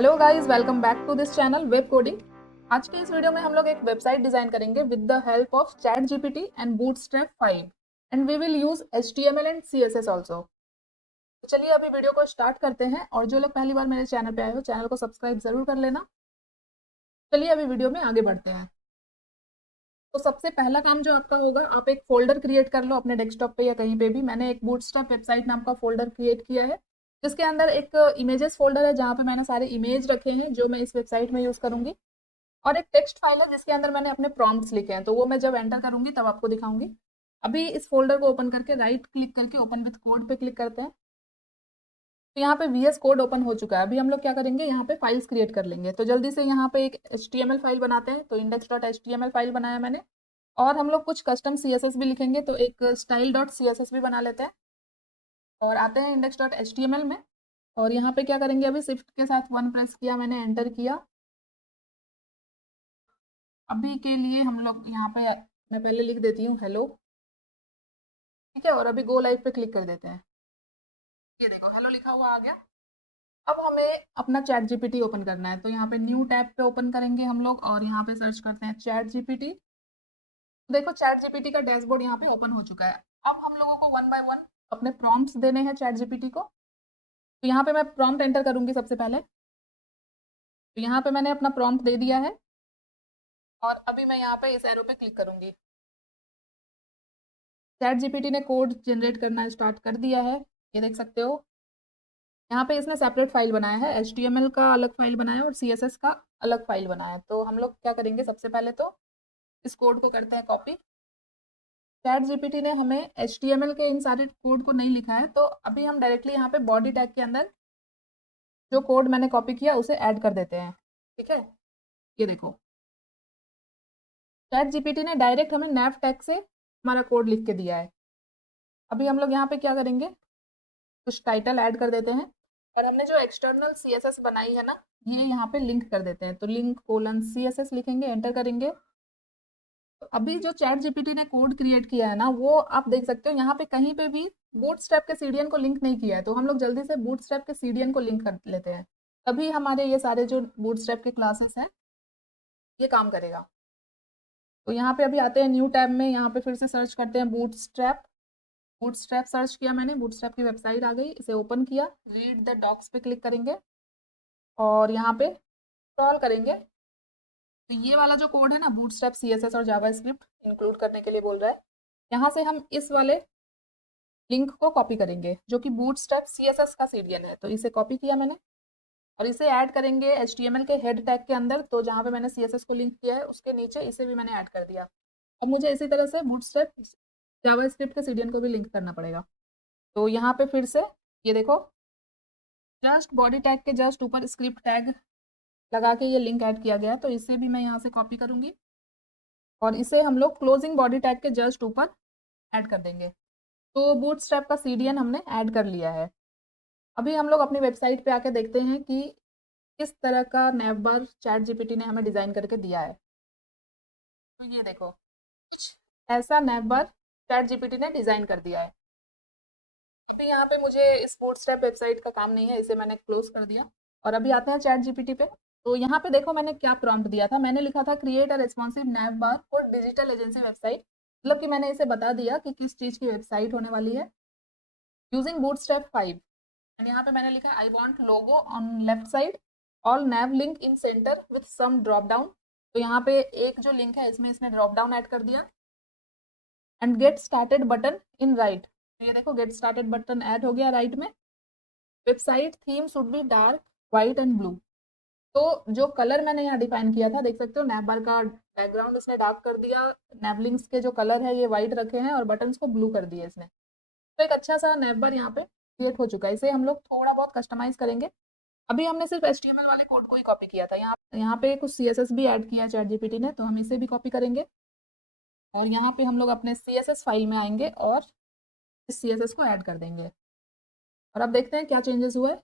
Hello guys, welcome back to this channel web coding. आज के इस वीडियो में हम लोग एक वेबसाइट डिजाइन करेंगे with the help of ChatGPT and Bootstrap 5 and we will use HTML and CSS also. तो चलिए अभी वीडियो को स्टार्ट करते हैं, और जो लोग पहली बार मेरे चैनल पे आए हो चैनल को सब्सक्राइब जरूर कर लेना। चलिए अभी वीडियो में आगे बढ़ते हैं। तो सबसे पहला काम जो आपका होगा, आप एक फोल्डर क्रिएट कर लो अपने डेस्कटॉप पे या कहीं पे भी। मैंने एक बूटस्ट्रैप वेबसाइट नाम का फोल्डर क्रिएट किया है, जिसके अंदर एक इमेजेस फोल्डर है जहाँ पे मैंने सारे इमेज रखे हैं जो मैं इस वेबसाइट में यूज करूंगी, और एक टेक्स्ट फाइल है जिसके अंदर मैंने अपने प्रॉम्प्ट्स लिखे हैं, तो वो मैं जब एंटर करूंगी तब आपको दिखाऊंगी। अभी इस फोल्डर को ओपन करके राइट क्लिक करके ओपन विथ कोड पे क्लिक करते हैं। तो यहाँ पे VS कोड ओपन हो चुका है। अभी हम लोग क्या करेंगे, यहाँ पे फाइल्स क्रिएट कर लेंगे। तो जल्दी से यहाँ पे एक HTML फाइल बनाते हैं। तो index.html फाइल बनाया मैंने, और हम लोग कुछ कस्टम CSS भी लिखेंगे, तो एक style.css भी बना लेते हैं। और आते हैं index.html में, और यहाँ पे क्या करेंगे, अभी शिफ्ट के साथ 1 प्रेस किया मैंने, एंटर किया। अभी के लिए हम लोग यहाँ पे, मैं पहले लिख देती हूँ हेलो, ठीक है, और अभी गो लाइव पे क्लिक कर देते हैं। ये देखो हेलो लिखा हुआ आ गया। अब हमें अपना चैट जीपीटी ओपन करना है, तो यहाँ पे न्यू टैब पे ओपन करेंगे हम लोग, और यहाँ पे सर्च करते हैं चैट जीपीटी। देखो चैट जीपीटी का डैशबोर्ड यहाँ पे ओपन हो चुका है। अब हम लोगों को वन बाय वन अपने प्रॉम्प्ट्स देने हैं चैट जीपीटी को। तो यहाँ पे मैं प्रॉम्प्ट एंटर करूंगी सबसे पहले। तो यहाँ पे मैंने अपना प्रॉम्प्ट दे दिया है, और अभी मैं यहाँ पे इस एरो पे क्लिक करूंगी। चैट जीपीटी ने कोड जनरेट करना स्टार्ट कर दिया है, ये देख सकते हो। यहाँ पे इसने सेपरेट फाइल बनाया है, HTML का अलग फाइल बनाया है और CSS का अलग फाइल बनाया है। तो हम लोग क्या करेंगे, सबसे पहले तो इस कोड को करते हैं कॉपी। चैट जीपीटी ने हमें HTML के इन सारे कोड को नहीं लिखा है, तो अभी हम डायरेक्टली यहाँ पे बॉडी टैग के अंदर जो कोड मैंने कॉपी किया उसे ऐड कर देते हैं, ठीक है। ये देखो चैट जीपीटी ने डायरेक्ट हमें nav टैग से हमारा कोड लिख के दिया है। अभी हम लोग यहाँ पे क्या करेंगे, कुछ टाइटल ऐड कर देते हैं, और हमने जो एक्सटर्नल CSS बनाई है ना, ये यहाँ पे लिंक कर देते हैं। तो link:CSS लिखेंगे, एंटर करेंगे। तो अभी जो चैट जीपीटी ने कोड क्रिएट किया है ना, वो आप देख सकते हो यहाँ पे कहीं पे भी बूटस्ट्रैप के सीडीएन को लिंक नहीं किया है। तो हम लोग जल्दी से बूटस्ट्रैप के सीडीएन को लिंक कर लेते हैं, तभी हमारे ये सारे जो बूटस्ट्रैप के क्लासेस हैं ये काम करेगा। तो यहाँ पे अभी आते हैं न्यू टैब में, यहाँ पे फिर से सर्च करते हैं बूटस्ट्रैप। बूटस्ट्रैप सर्च किया मैंने, बूटस्ट्रैप की वेबसाइट आ गई, इसे ओपन किया, रीड द डॉक्स पे क्लिक करेंगे, और यहाँ पे स्क्रॉल करेंगे। तो ये वाला जो कोड है ना, बूटस्ट्रैप CSS और जावास्क्रिप्ट इंक्लूड करने के लिए बोल रहा है। यहाँ से हम इस वाले लिंक को कॉपी करेंगे जो कि बूटस्ट्रैप CSS का सीडीएन है। तो इसे कॉपी किया मैंने, और इसे ऐड करेंगे HTML के हेड टैग के अंदर। तो जहाँ पे मैंने CSS को लिंक किया है उसके नीचे इसे भी मैंने ऐड कर दिया। अब मुझे इसी तरह से बूटस्ट्रैप जावास्क्रिप्ट के सीडीएन को भी लिंक करना पड़ेगा। तो यहाँ पे फिर से ये देखो, जस्ट बॉडी टैग के जस्ट ऊपर स्क्रिप्ट टैग लगा के ये लिंक ऐड किया गया है। तो इसे भी मैं यहाँ से कॉपी करूंगी, और इसे हम लोग क्लोजिंग बॉडी टैग के जस्ट ऊपर ऐड कर देंगे। तो बूटस्ट्रैप का सीडीएन हमने ऐड कर लिया है। अभी हम लोग अपनी वेबसाइट पे आके देखते हैं कि किस तरह का नैव बार चैट जीपीटी ने हमें डिज़ाइन करके दिया है। तो ये देखो, ऐसा नैव बार चैट जीपीटी ने डिज़ाइन कर दिया है। अभी यहाँ पे मुझे इस बूटस्ट्रैप वेबसाइट का काम नहीं है, इसे मैंने क्लोज कर दिया। और अभी आते हैं चैट जीपीटी पे। तो यहाँ पे देखो मैंने क्या प्रॉम्प्ट दिया था, मैंने लिखा था create a responsive naive bar for digital agency website. मतलब कि मैंने इसे बता दिया कि किस चीज़ की वेबसाइट होने वाली है, यूजिंग बूटस्ट्रैप 5। एंड यहाँ पे मैंने लिखा I want logo on left side, all nav link in centre with some drop down. तो यहाँ पे एक जो लिंक है इसमें इसने ड्रॉप डाउन ऐड कर दिया, and get started button in right. तो ये देखो गेट स्टार्टेड बटन ऐड हो गया राइट में। Website theme should be dark white and blue. तो जो कलर मैंने यहाँ डिफाइन किया था, देख सकते हो नैव बार का बैकग्राउंड इसने डार्क कर दिया, नैव लिंक्स के जो कलर है ये व्हाइट रखे हैं, और बटन्स को ब्लू कर दिए इसने। तो एक अच्छा सा नैव बार यहाँ पे क्रिएट हो चुका है। इसे हम लोग थोड़ा बहुत कस्टमाइज करेंगे। अभी हमने सिर्फ HTML वाले कोड को ही कॉपी किया था, यहाँ पे कुछ CSS भी ऐड किया है चैट जीपीटी ने, तो हम इसे भी कॉपी करेंगे। और यहाँ पे हम लोग अपने CSS फाइल में आएंगे और इस CSS को ऐड कर देंगे, और अब देखते हैं क्या चेंजेस हुए।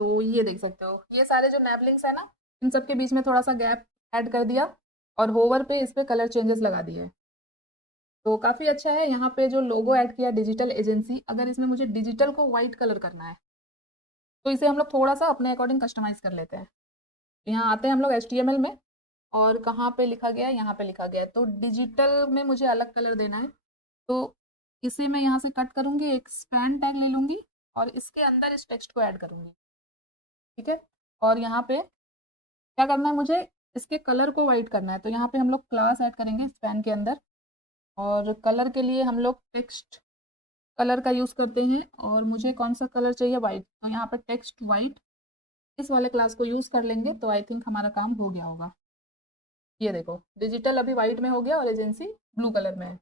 तो ये देख सकते हो, ये सारे जो नैव लिंक्स है ना, इन सब के बीच में थोड़ा सा गैप ऐड कर दिया, और होवर पे इस पे कलर चेंजेस लगा दिए। तो काफ़ी अच्छा है। यहाँ पे जो लोगो ऐड किया डिजिटल एजेंसी, अगर इसमें मुझे डिजिटल को व्हाइट कलर करना है तो इसे हम लोग थोड़ा सा अपने अकॉर्डिंग कस्टमाइज़ कर लेते हैं। यहाँ आते हैं हम लोग HTML में, और कहाँ पे लिखा गया है, यहाँ पे लिखा गया है। तो डिजिटल में मुझे अलग कलर देना है, तो इसे मैं यहाँ से कट करूँगी, एक स्पैन टैग ले लूँगी और इसके अंदर इस टेक्स्ट को ऐड करूँगी, ठीक है। और यहाँ पे क्या करना है, मुझे इसके कलर को वाइट करना है, तो यहाँ पे हम लोग क्लास ऐड करेंगे स्पैन के अंदर, और कलर के लिए हम लोग टेक्स्ट कलर का यूज़ करते हैं, और मुझे कौन सा कलर चाहिए, वाइट, तो यहाँ पे टेक्स्ट वाइट इस वाले क्लास को यूज़ कर लेंगे, तो आई थिंक हमारा काम हो गया होगा। ये देखो, डिजिटल अभी वाइट में हो गया और एजेंसी ब्लू कलर में है।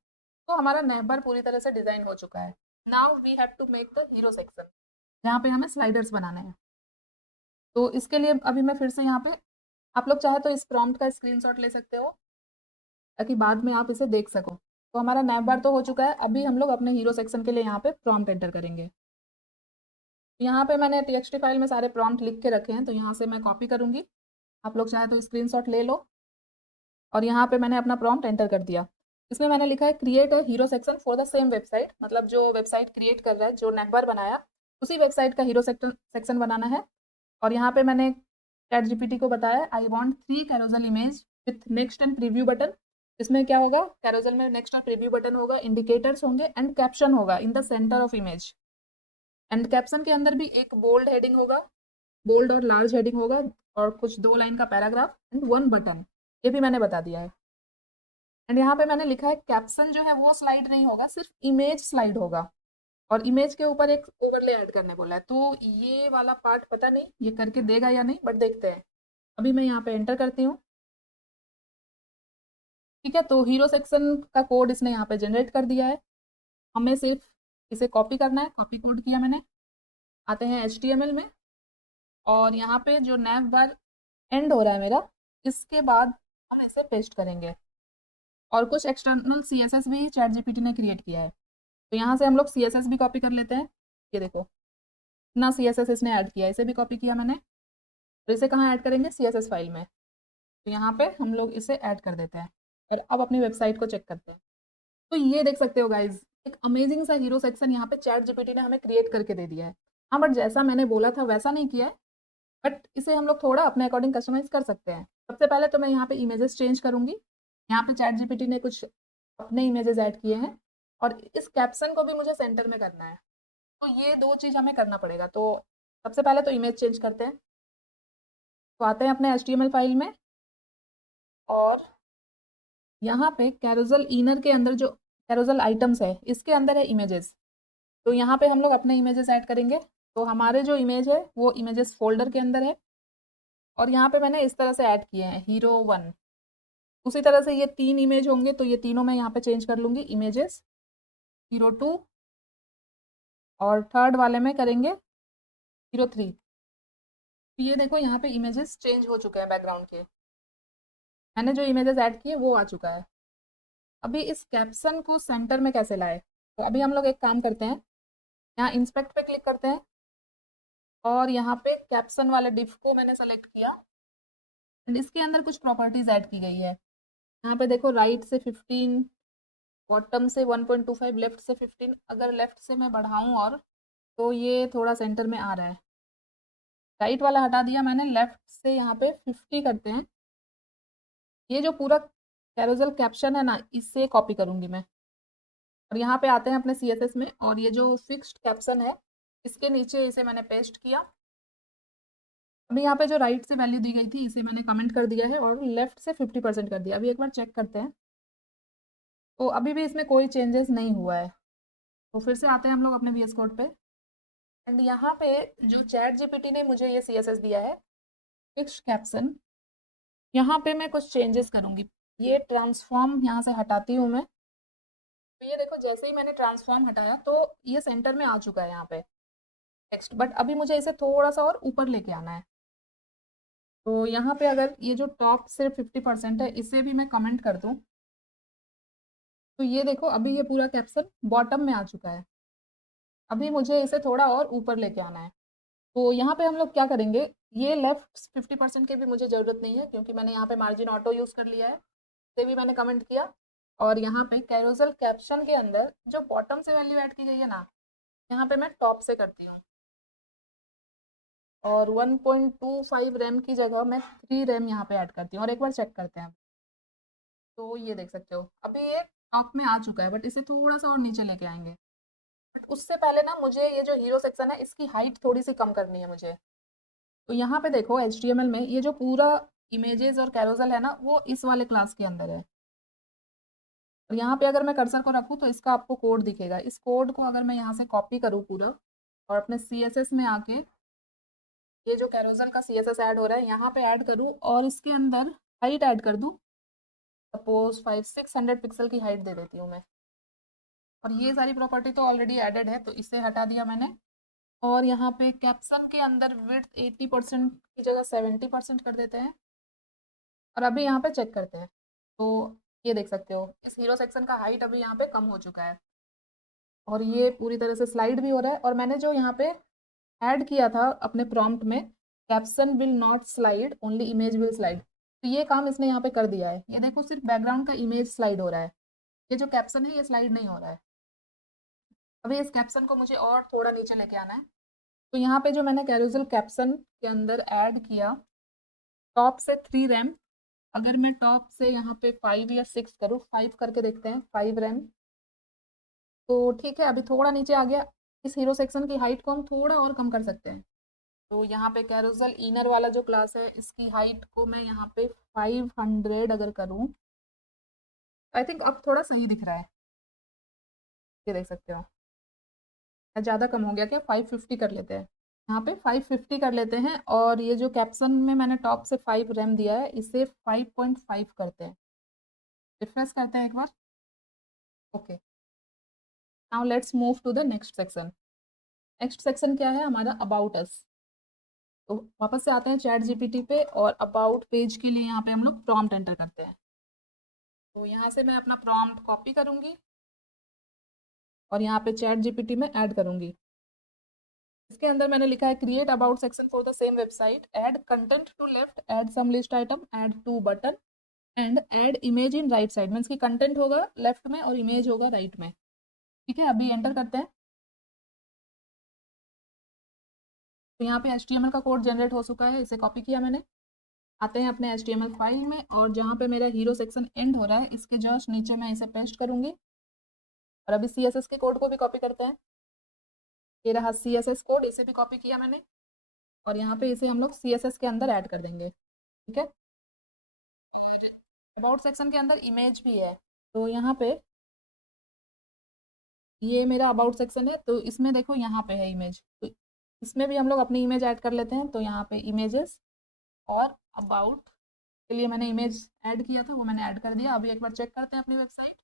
तो हमारा नेवर पूरी तरह से डिज़ाइन हो चुका है। Now we have to make the hero section, जहाँ पे हमें स्लाइडर्स बनाने हैं। तो इसके लिए अभी मैं फिर से यहाँ पे, आप लोग चाहे तो इस प्रॉम्प्ट का स्क्रीनशॉट ले सकते हो, ताकि बाद में आप इसे देख सको। तो हमारा नैव बार तो हो चुका है, अभी हम लोग अपने हीरो सेक्शन के लिए यहाँ पे प्रॉम्प्ट एंटर करेंगे। यहाँ पे मैंने TXT फाइल में सारे प्रॉम्प्ट लिख के रखे हैं, तो यहाँ से मैं कॉपी करूँगी। आप लोग चाहे तो स्क्रीनशॉट ले लो, और यहाँ पे मैंने अपना प्रॉम्प्ट एंटर कर दिया। इसमें मैंने लिखा है create a hero section for the same website, मतलब जो वेबसाइट क्रिएट कर रहा है, जो नेटबार बनाया, उसी वेबसाइट का हीरो सेक्शन बनाना है। और यहाँ पे मैंने ChatGPT को बताया I want 3 carousel image with next and preview button. इसमें क्या होगा, कैरोजल में नेक्स्ट और प्रीव्यू बटन होगा, इंडिकेटर्स होंगे एंड कैप्शन होगा in the centre of image. And caption के अंदर भी एक बोल्ड हेडिंग होगा, बोल्ड और लार्ज हेडिंग होगा, और कुछ 2 लाइन का पैराग्राफ एंड 1 बटन, ये भी मैंने बता दिया है। एंड यहाँ पे मैंने लिखा है कैप्शन जो है वो स्लाइड नहीं होगा, सिर्फ इमेज स्लाइड होगा, और इमेज के ऊपर एक ओवरले ऐड करने बोला है। तो ये वाला पार्ट पता नहीं ये करके देगा या नहीं, बट देखते हैं। अभी मैं यहाँ पे एंटर करती हूँ, ठीक है। तो हीरो सेक्शन का कोड इसने यहाँ पे जनरेट कर दिया है, हमें सिर्फ इसे कॉपी करना है। कॉपी कोड किया मैंने, आते हैं HTML में, और यहाँ पे जो नैव बार एंड हो रहा है मेरा, इसके बाद हम इसे पेस्ट करेंगे। और कुछ एक्सटर्नल CSS भी ChatGPT ने क्रिएट किया है, तो यहाँ से हम लोग CSS भी कॉपी कर लेते हैं। ये देखो, ना CSS इसने ऐड किया है, इसे भी कॉपी किया मैंने। तो इसे कहाँ ऐड करेंगे, CSS फाइल में। तो यहाँ पे हम लोग इसे ऐड कर देते हैं, और अब अपनी वेबसाइट को चेक करते हैं। तो ये देख सकते हो गाइज, एक अमेजिंग सा हीरो सेक्शन यहाँ पे ChatGPT ने हमें क्रिएट करके दे दिया है। हाँ, बट जैसा मैंने बोला था वैसा नहीं किया है, बट इसे हम लोग थोड़ा अपने अकॉर्डिंग कस्टमाइज कर सकते हैं। सबसे पहले तो मैं यहाँ पे इमेजेस चेंज करूँगी। यहाँ पे ChatGPT ने कुछ अपने इमेजेस ऐड किए हैं, और इस कैप्शन को भी मुझे सेंटर में करना है, तो ये 2 चीज़ हमें करना पड़ेगा। तो सबसे पहले तो इमेज चेंज करते हैं। तो आते हैं अपने HTML फाइल में, और यहाँ पे कैरोजल इनर के अंदर जो कैरोजल आइटम्स है, इसके अंदर है इमेजेस। तो यहाँ पे हम लोग अपने इमेजेस ऐड करेंगे। तो हमारे जो इमेज है वो इमेजेस फोल्डर के अंदर है, और यहाँ पे मैंने इस तरह से ऐड किए हैं Hero 1। उसी तरह से ये 3 इमेज होंगे, तो ये तीनों मैं यहाँ पे चेंज कर लूँगी, इमेजेस Hero 2, और थर्ड वाले में करेंगे Hero 3। तो ये देखो, यहाँ पे इमेजेस चेंज हो चुके हैं बैकग्राउंड के, मैंने जो इमेजेस ऐड किए वो आ चुका है। अभी इस कैप्शन को सेंटर में कैसे लाए, तो अभी हम लोग एक काम करते हैं, यहाँ इंस्पेक्ट पे क्लिक करते हैं, और यहाँ पे कैप्शन वाले डिफ को मैंने सेलेक्ट किया, एंड इसके अंदर कुछ प्रॉपर्टीज ऐड की गई है। यहाँ पे देखो, राइट से 15, बॉटम से 1.25, लेफ्ट से 15। अगर लेफ्ट से मैं बढ़ाऊँ और, तो ये थोड़ा सेंटर में आ रहा है। राइट वाला हटा दिया मैंने, लेफ्ट से यहाँ पे 50 करते हैं। ये जो पूरा कैरोजल कैप्शन है ना, इससे कॉपी करूँगी मैं, और यहाँ पे आते हैं अपने CSS में, और ये जो फिक्स्ड कैप्शन है इसके नीचे इसे मैंने पेस्ट किया। अभी यहाँ पे जो राइट से वैल्यू दी गई थी इसे मैंने कमेंट कर दिया है, और लेफ्ट से 50% कर दिया। अभी एक बार चेक करते हैं, तो अभी भी इसमें कोई चेंजेस नहीं हुआ है। तो फिर से आते हैं हम लोग अपने VS कोड पे, एंड यहाँ पे जो ChatGPT ने मुझे ये CSS दिया है, फिक्स्ड कैप्शन, यहाँ पे मैं कुछ चेंजेस करूँगी। ये ट्रांसफॉर्म यहाँ से हटाती हूँ मैं, तो ये देखो, जैसे ही मैंने ट्रांसफॉर्म हटाया तो ये सेंटर में आ चुका है यहाँ पे टेक्स्ट, बट अभी मुझे इसे थोड़ा सा और ऊपर लेके आना है। तो यहाँ पे अगर ये जो टॉप सिर्फ 50% है, इसे भी मैं कमेंट कर दूँ, तो ये देखो, अभी ये पूरा कैप्शन बॉटम में आ चुका है। अभी मुझे इसे थोड़ा और ऊपर लेके आना है। तो यहाँ पे हम लोग क्या करेंगे, ये लेफ्ट 50% की भी मुझे ज़रूरत नहीं है, क्योंकि मैंने यहाँ पे मार्जिन ऑटो यूज़ कर लिया है, इसे भी मैंने कमेंट किया। और यहाँ पे कैरोजल कैप्शन के अंदर जो बॉटम से वैल्यू ऐड की गई है ना, यहाँ पे मैं टॉप से करती हूँ। और 1.25 रैम की जगह मैं 3 रैम यहाँ पे ऐड करती हूँ और एक बार चेक करते हैं। तो ये देख सकते हो अभी ये टॉप में आ चुका है, बट इसे थोड़ा सा और नीचे लेके आएंगे। बट उससे पहले ना मुझे ये जो हीरो सेक्शन है इसकी हाइट थोड़ी सी कम करनी है मुझे। तो यहाँ पे देखो HTML में ये जो पूरा इमेजेस और कैरोसल है ना वो इस वाले क्लास के अंदर है। और यहाँ पे अगर मैं कर्सर को रखूँ तो इसका आपको कोड दिखेगा। इस कोड को अगर मैं यहाँ से कॉपी करूँ पूरा और अपने CSS में आके ये जो कैरोसल का CSS ऐड हो रहा है यहाँ पे ऐड करूँ और इसके अंदर हाइट ऐड कर दूँ। सपोज 500-600 पिक्सल की हाइट दे देती हूँ मैं। और ये सारी प्रॉपर्टी तो ऑलरेडी एडेड है तो इसे हटा दिया मैंने। और यहाँ पे कैप्शन के अंदर विड्थ 80% की जगह 70% कर देते हैं। और अभी यहाँ पे चेक करते हैं। तो ये देख सकते हो इस हीरो सेक्शन का हाइट अभी यहाँ पे कम हो चुका है और ये पूरी तरह से स्लाइड भी हो रहा है। और मैंने जो यहाँ पे ऐड किया था अपने प्रॉम्प्ट में, caption will not slide only image will slide, तो ये काम इसने यहाँ पे कर दिया है। ये देखो सिर्फ बैकग्राउंड का इमेज स्लाइड हो रहा है, ये जो कैप्शन है ये स्लाइड नहीं हो रहा है। अभी इस कैप्शन को मुझे और थोड़ा नीचे लेके आना है। तो यहाँ पे जो मैंने कैरोसल कैप्शन के अंदर ऐड किया, टॉप से 3 रैम, अगर मैं टॉप से यहाँ पे 5 या 6 करूँ, 5 करके देखते हैं, 5 रैम, तो ठीक है अभी थोड़ा नीचे आ गया। इस हीरो सेक्शन की हाइट को हम थोड़ा और कम कर सकते हैं। तो यहाँ पे कैरोसल इनर वाला जो क्लास है इसकी हाइट को मैं यहाँ पे 500 अगर करूँ, आई थिंक अब थोड़ा सही दिख रहा है। ये देख सकते हो ज़्यादा कम हो गया क्या, 550 कर लेते हैं। यहाँ पे 550 कर लेते हैं और ये जो कैप्शन में मैंने टॉप से 5 रैम दिया है इसे 5.5 करते हैं। रिफ्रेश करते हैं एक बार। Okay, now let's move to the next section. Next section क्या है हमारा, अबाउट अस। तो वापस से आते हैं चैट जीपीटी पे और अबाउट पेज के लिए यहाँ पे हम लोग प्रॉम्प्ट एंटर करते हैं। तो यहाँ से मैं अपना प्रॉम्प्ट कॉपी करूँगी और यहाँ पे चैट जीपीटी में ऐड करूँगी। इसके अंदर मैंने लिखा है create about section for the same website, add content to left, add some list item, add two button and add image in right side. Means की कंटेंट होगा लेफ्ट में और इमेज होगा राइट में। ठीक है, अभी एंटर करते हैं। तो यहाँ पे HTML का कोड जनरेट हो चुका है, इसे कॉपी किया मैंने। आते हैं अपने HTML फाइल में और जहाँ पे मेरा हीरो सेक्शन एंड हो रहा है इसके जस्ट नीचे मैं इसे पेस्ट करूँगी। और अभी CSS के कोड को भी कॉपी करते हैं। ये रहा CSS कोड, इसे भी कॉपी किया मैंने और यहाँ पे इसे हम लोग CSS के अंदर ऐड कर देंगे। ठीक है, अबाउट सेक्शन के अंदर इमेज भी है, तो यहाँ पे ये मेरा अबाउट सेक्शन है तो इसमें देखो यहाँ पे है इमेज, तो इसमें भी हम लोग अपनी इमेज ऐड कर लेते हैं। तो यहाँ पे इमेजेस और अबाउट के लिए मैंने इमेज ऐड किया था वो मैंने ऐड कर दिया। अभी एक बार चेक करते हैं अपनी वेबसाइट।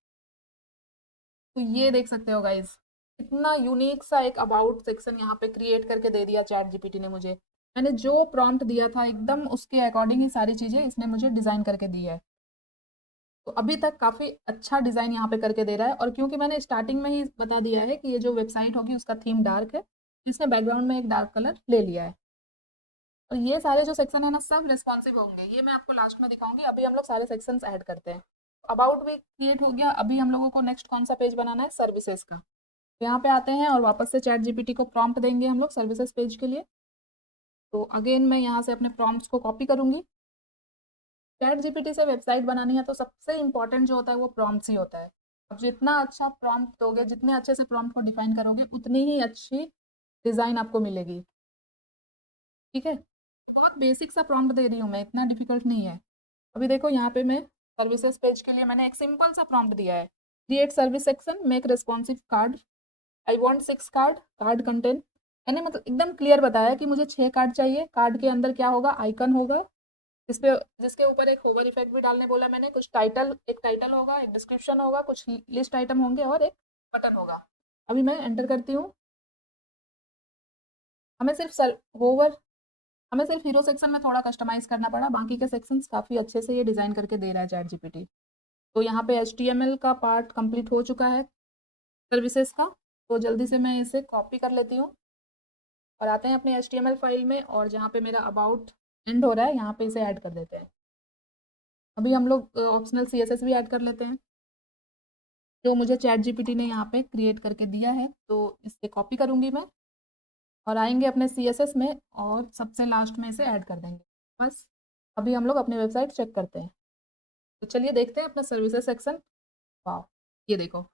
तो ये देख सकते हो गाइज, इतना यूनिक सा एक अबाउट सेक्शन यहाँ पे क्रिएट करके दे दिया चैट जीपीटी ने मुझे। मैंने जो प्रॉम्प्ट दिया था एकदम उसके अकॉर्डिंग ही सारी चीज़ें इसने मुझे डिज़ाइन करके दी है। तो अभी तक काफ़ी अच्छा डिज़ाइन यहाँ पे करके दे रहा है। और क्योंकि मैंने स्टार्टिंग में ही बता दिया है कि ये जो वेबसाइट होगी उसका थीम डार्क है, इसने बैकग्राउंड में एक डार्क कलर ले लिया है। और ये सारे जो सेक्शन है ना सब रिस्पॉन्सिव होंगे, ये मैं आपको लास्ट में दिखाऊंगी। अभी हम लोग सारे सेक्शंस ऐड करते हैं। अबाउट भी क्रिएट हो गया, अभी हम लोगों को नेक्स्ट कौन सा पेज बनाना है, सर्विसेज का। तो यहाँ पे आते हैं और वापस से चैट जीपीटी को प्रॉम्प्ट देंगे हम लोग सर्विसेज पेज के लिए। तो अगेन मैं यहाँ से अपने प्रॉम्प्ट्स को कॉपी करूँगी। चैट जीपीटी से वेबसाइट बनानी है तो सबसे इंपॉर्टेंट जो होता है वो प्रॉम्प्ट्स ही होता है। अब जितना अच्छा प्रॉम्प्ट दोगे, जितने अच्छे से प्रॉम्प्ट को डिफाइन करोगे, उतनी ही अच्छी डिज़ाइन आपको मिलेगी। ठीक है, बहुत बेसिक सा प्रॉम्प्ट दे रही हूँ मैं, इतना डिफिकल्ट नहीं है। अभी देखो यहाँ पे मैं सर्विसेज पेज के लिए मैंने एक सिंपल सा प्रॉम्प्ट दिया है, create service section, make responsive card, I want 6 card, card content. मैंने मतलब एकदम क्लियर बताया कि मुझे 6 कार्ड चाहिए। कार्ड के अंदर क्या होगा, आइकन होगा जिस पे, जिसके ऊपर एक होवर इफेक्ट भी डालने बोला मैंने, कुछ टाइटल, एक टाइटल होगा, एक डिस्क्रिप्शन होगा, कुछ लिस्ट आइटम होंगे और एक बटन होगा। अभी मैं एंटर करती हूँ। हमें सिर्फ होवर, हमें सिर्फ हीरो सेक्शन में थोड़ा कस्टमाइज करना पड़ा, बाकी के सेक्शंस काफ़ी अच्छे से ये डिज़ाइन करके दे रहा है चैट जीपीटी। तो यहाँ पे HTML का पार्ट कंप्लीट हो चुका है सर्विसेज का। तो जल्दी से मैं इसे कॉपी कर लेती हूँ और आते हैं अपने HTML फाइल में और जहाँ पे मेरा अबाउट एंड हो रहा है यहाँ पे इसे ऐड कर देते हैं। अभी हम लोग ऑप्शनल CSS भी ऐड कर लेते हैं जो मुझे चैट जीपीटी ने यहाँ पे क्रिएट करके दिया है। तो इसे कॉपी करूँगी मैं और आएंगे अपने CSS में और सबसे लास्ट में इसे ऐड कर देंगे। बस अभी हम लोग अपनी वेबसाइट चेक करते हैं। तो चलिए देखते हैं अपना सर्विसेज सेक्शन। वाह, ये देखो,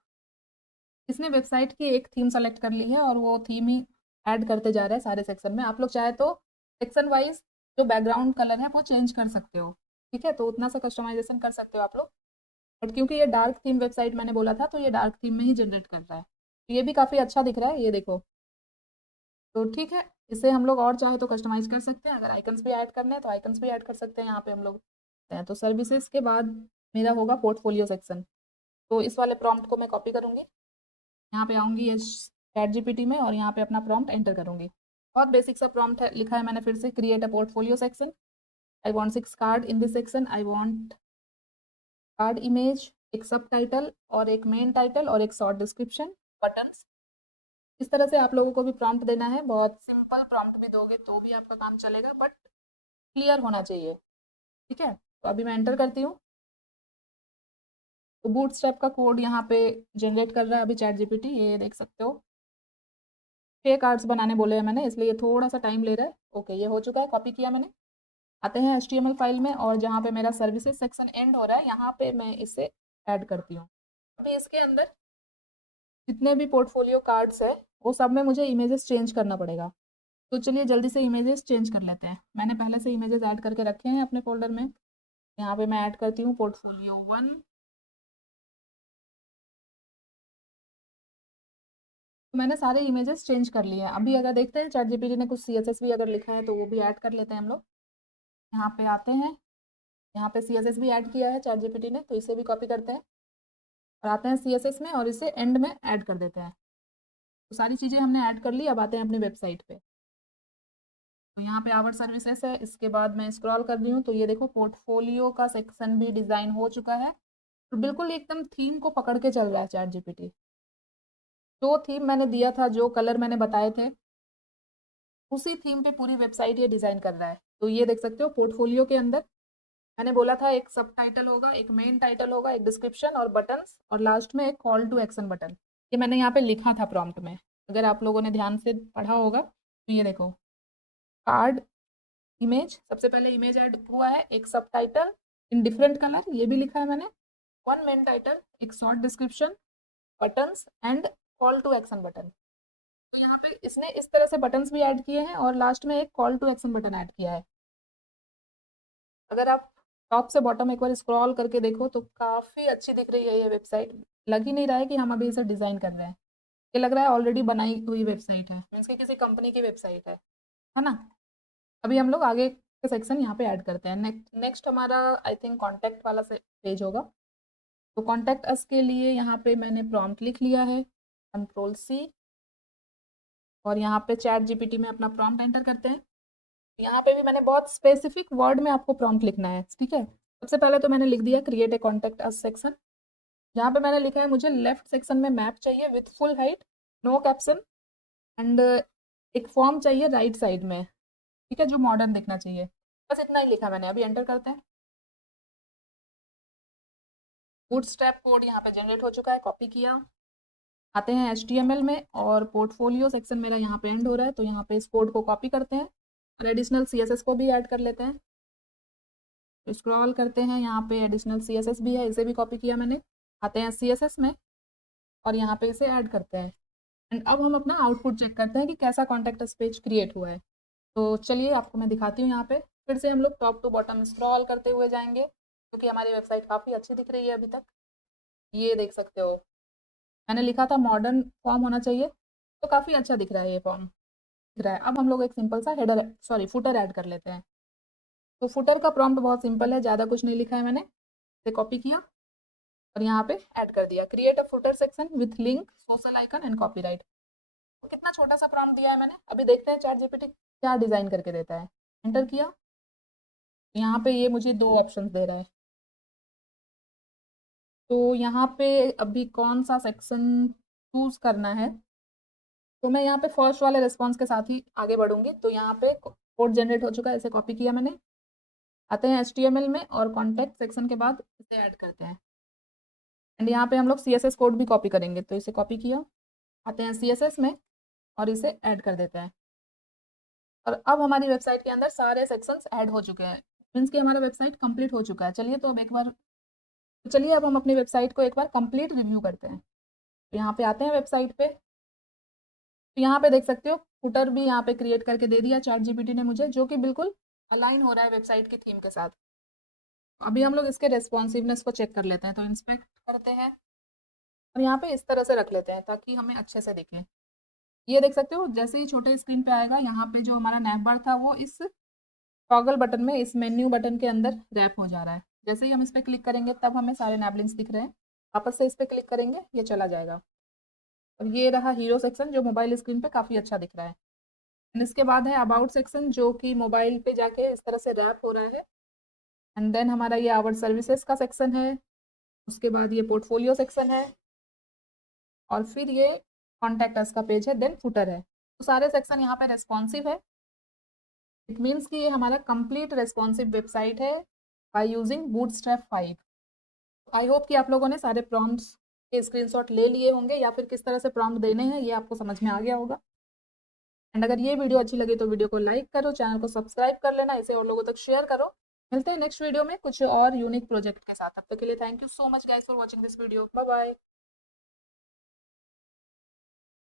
इसने वेबसाइट की एक थीम सेलेक्ट कर ली है और वो थीम ही ऐड करते जा रहा है सारे सेक्शन में। आप लोग चाहे तो सेक्शन वाइज जो बैकग्राउंड कलर है वो चेंज कर सकते हो, ठीक है, तो उतना सा कस्टमाइजेशन कर सकते हो आप लोग। बट क्योंकि ये डार्क थीम वेबसाइट मैंने बोला था, तो ये डार्क थीम में ही जनरेट कर रहा है, तो ये भी काफ़ी अच्छा दिख रहा है, ये देखो। तो ठीक है, इसे हम लोग और चाहे तो कस्टमाइज कर सकते हैं। अगर आइकन्स भी ऐड करने हैं तो आइकन्स भी ऐड कर सकते हैं यहाँ पे हम लोग। तो सर्विसेज के बाद मेरा होगा पोर्टफोलियो सेक्शन। तो इस वाले प्रॉम्प्ट को मैं कॉपी करूँगी, यहाँ पे आऊँगी इस ChatGPT में और यहाँ पे अपना प्रॉम्प्ट एंटर करूँगी। बहुत बेसिक सा प्रॉम्प्ट है, लिखा है मैंने फिर से, create a portfolio section, I want 6 card in this section, I want card image, एक सब टाइटल और एक मेन टाइटल और एक शॉर्ट डिस्क्रिप्शन, बटन्स। इस तरह से आप लोगों को भी प्रॉम्प्ट देना है। बहुत सिंपल प्रॉम्प्ट भी दोगे तो भी आपका काम चलेगा, बट क्लियर होना चाहिए, ठीक है। तो अभी मैं एंटर करती हूँ। तो बूटस्ट्रैप का कोड यहाँ पे जनरेट कर रहा है अभी ChatGPT, ये देख सकते हो। 6 कार्ड्स बनाने बोले हैं मैंने, इसलिए थोड़ा सा टाइम ले रहा है। ओके, ये हो चुका है, कॉपी किया मैंने। आते हैं HTML फाइल में और जहाँ पे मेरा सर्विसेज सेक्शन एंड हो रहा है यहाँ पे मैं इसे ऐड करती हूँ। अभी इसके अंदर जितने भी पोर्टफोलियो कार्ड्स है वो सब में मुझे इमेजेस चेंज करना पड़ेगा। तो चलिए जल्दी से इमेजेस चेंज कर लेते हैं। मैंने पहले से इमेजेस ऐड करके रखे हैं अपने फोल्डर में। यहाँ पे मैं ऐड करती हूँ पोर्टफोलियो 1। तो मैंने सारे इमेजेस चेंज कर लिए हैं। अभी अगर देखते हैं ChatGPT ने कुछ CSS भी अगर लिखा है तो वो भी ऐड कर लेते हैं हम लोग। यहाँ पे आते हैं, यहाँ पे CSS भी ऐड किया है ChatGPT ने, तो इसे भी कॉपी करते हैं और आते हैं CSS में और इसे एंड में ऐड कर देते हैं। तो सारी चीज़ें हमने ऐड कर ली। अब आते हैं अपनी वेबसाइट पे। तो यहाँ पे आवर सर्विसेज है, इसके बाद मैं स्क्रॉल कर रही हूँ तो ये देखो पोर्टफोलियो का सेक्शन भी डिज़ाइन हो चुका है। तो बिल्कुल एकदम थीम को पकड़ के चल रहा है ChatGPT। जो थीम मैंने दिया था, जो कलर मैंने बताए थे, उसी थीम पे पूरी वेबसाइट ये डिज़ाइन कर रहा है। तो ये देख सकते हो पोर्टफोलियो के अंदर मैंने बोला था एक सब टाइटल होगा, एक मेन टाइटल होगा, एक डिस्क्रिप्शन और बटन्स और लास्ट में एक कॉल टू एक्शन बटन। ये मैंने यहाँ पे लिखा था प्रॉम्प्ट में, अगर आप लोगों ने ध्यान से पढ़ा होगा तो ये देखो, कार्ड इमेज, सबसे पहले इमेज ऐड हुआ है, एक सब टाइटल इन डिफरेंट कलर, ये भी लिखा है मैंने, 1 मेन टाइटल, एक short description, buttons and call to action button. तो यहाँ पे इसने इस तरह से बटन्स भी ऐड किए हैं और लास्ट में एक call to action button add किया है। अगर आप टॉप से बॉटम एक बार स्क्रॉल करके देखो तो काफ़ी अच्छी दिख रही है ये वेबसाइट। लग ही नहीं रहा है कि हम अभी इसे डिज़ाइन कर रहे हैं, ये लग रहा है ऑलरेडी बनाई हुई वेबसाइट है, मीन्स कि किसी कंपनी की वेबसाइट है ना। अभी हम लोग आगे का सेक्शन यहाँ पे ऐड करते हैं। नेक्स्ट हमारा आई थिंक कॉन्टैक्ट वाला पेज होगा। तो कॉन्टैक्ट अस के लिए यहाँ पे मैंने प्रॉम्प्ट लिख लिया है, Ctrl+C, और यहाँ पे ChatGPT में अपना प्रॉम्प्ट एंटर करते हैं। यहाँ पे भी मैंने बहुत स्पेसिफिक वर्ड में आपको प्रॉम्प्ट लिखना है, ठीक है। सबसे पहले तो मैंने लिख दिया create a contact us section. यहाँ पे मैंने लिखा है मुझे लेफ्ट सेक्शन में मैप चाहिए with full height, no caption and एक फॉर्म चाहिए राइट साइड में, ठीक है, जो मॉडर्न दिखना चाहिए। बस इतना ही लिखा मैंने। अभी एंटर करते हैं। बूटस्ट्रैप कोड यहाँ पे जनरेट हो चुका है, कॉपी किया। आते हैं HTML में और पोर्टफोलियो सेक्शन मेरा यहाँ पे एंड हो रहा है, तो यहाँ पे इस कोड को कॉपी करते हैं और एडिशनल CSS को भी ऐड कर लेते हैं। तो स्क्रॉल करते हैं, यहाँ पे एडिशनल CSS भी है, इसे भी कॉपी किया मैंने। आते हैं CSS में और यहाँ पे इसे ऐड करते हैं एंड अब हम अपना आउटपुट चेक करते हैं कि कैसा कॉन्टैक्ट अस पेज क्रिएट हुआ है। तो चलिए आपको मैं दिखाती हूँ। यहाँ पे फिर से हम लोग टॉप टू बॉटम स्क्रॉल करते हुए जाएंगे, क्योंकि हमारी वेबसाइट काफ़ी अच्छी दिख रही है अभी तक। ये देख सकते हो, मैंने लिखा था मॉडर्न फॉर्म होना चाहिए, तो काफ़ी अच्छा दिख रहा है ये फॉर्म, दिख रहा है। अब हम लोग एक सिंपल सा हेडर सॉरी फुटर ऐड कर लेते हैं। तो फुटर का प्रॉम्प्ट बहुत सिंपल है, ज़्यादा कुछ नहीं लिखा है मैंने, इसे कॉपी किया और यहाँ पे ऐड कर दिया, create a footer section with link, social icon and copyright. तो कितना छोटा सा प्रॉम्प्ट दिया है मैंने। अभी देखते हैं ChatGPT क्या डिज़ाइन करके देता है। एंटर किया, यहाँ पे ये मुझे 2 ऑप्शन दे रहा है। तो यहाँ पे अभी कौन सा सेक्शन चूज़ करना है, तो मैं यहाँ पे फर्स्ट वाले रिस्पॉन्स के साथ ही आगे बढ़ूंगी। तो यहाँ पे कोड जनरेट हो चुका है, इसे कॉपी किया मैंने। आते हैं HTML में और कॉन्टैक्ट सेक्शन के बाद इसे ऐड करते हैं एंड यहाँ पे हम लोग CSS कोड भी कॉपी करेंगे, तो इसे कॉपी किया। आते हैं CSS में और इसे ऐड कर देते हैं। और अब हमारी वेबसाइट के अंदर सारे सेक्शंस ऐड हो चुके हैं, मीन्स कि हमारा वेबसाइट कंप्लीट हो चुका है। चलिए तो चलिए अब हम अपनी वेबसाइट को एक बार कंप्लीट रिव्यू करते हैं। तो यहाँ पे आते हैं वेबसाइट पे, तो यहाँ पे देख सकते हो फुटर भी यहाँ पे क्रिएट करके दे दिया चैट जीपीटी ने मुझे, जो कि बिल्कुल अलाइन हो रहा है वेबसाइट की थीम के साथ। अभी हम लोग इसके रेस्पॉन्सिवनेस को चेक कर लेते हैं, तो इंस्पेक्ट करते हैं और यहाँ पे इस तरह से रख लेते हैं ताकि हमें अच्छे से दिखे। ये देख सकते हो जैसे ही छोटे स्क्रीन पे आएगा, यहाँ पे जो हमारा नैव बार था वो इस टॉगल बटन में, इस मेन्यू बटन के अंदर रैप हो जा रहा है। जैसे ही हम इस पर क्लिक करेंगे तब हमें सारे नैव लिंक्स दिख रहे हैं, वापस से इस पर क्लिक करेंगे ये चला जाएगा। और ये रहा हीरो सेक्शन जो मोबाइल स्क्रीन पे काफ़ी अच्छा दिख रहा है। एंड इसके बाद है अबाउट सेक्शन जो कि मोबाइल पे जाके इस तरह से रैप हो रहा है। एंड देन हमारा ये आवर सर्विसेज का सेक्शन है, उसके बाद ये पोर्टफोलियो सेक्शन है, और फिर ये कॉन्टैक्ट अस का पेज है, देन फुटर है। तो सारे सेक्शन यहाँ पे रेस्पॉन्सिव है। इट मीन्स कि ये हमारा कंप्लीट रेस्पॉन्सिव वेबसाइट है by using bootstrap 5। I hope कि आप लोगों ने सारे प्रॉम्प्ट्स के स्क्रीनशॉट ले लिए होंगे, या फिर किस तरह से प्रॉम्प्ट देने हैं ये आपको समझ में आ गया होगा। एंड अगर ये वीडियो अच्छी लगी तो वीडियो को लाइक करो, चैनल को सब्सक्राइब कर लेना, इसे और लोगों तक शेयर करो। मिलते हैं नेक्स्ट वीडियो में कुछ और यूनिक प्रोजेक्ट के साथ। तब तक के लिए thank you so much guys for watching this video. Bye bye.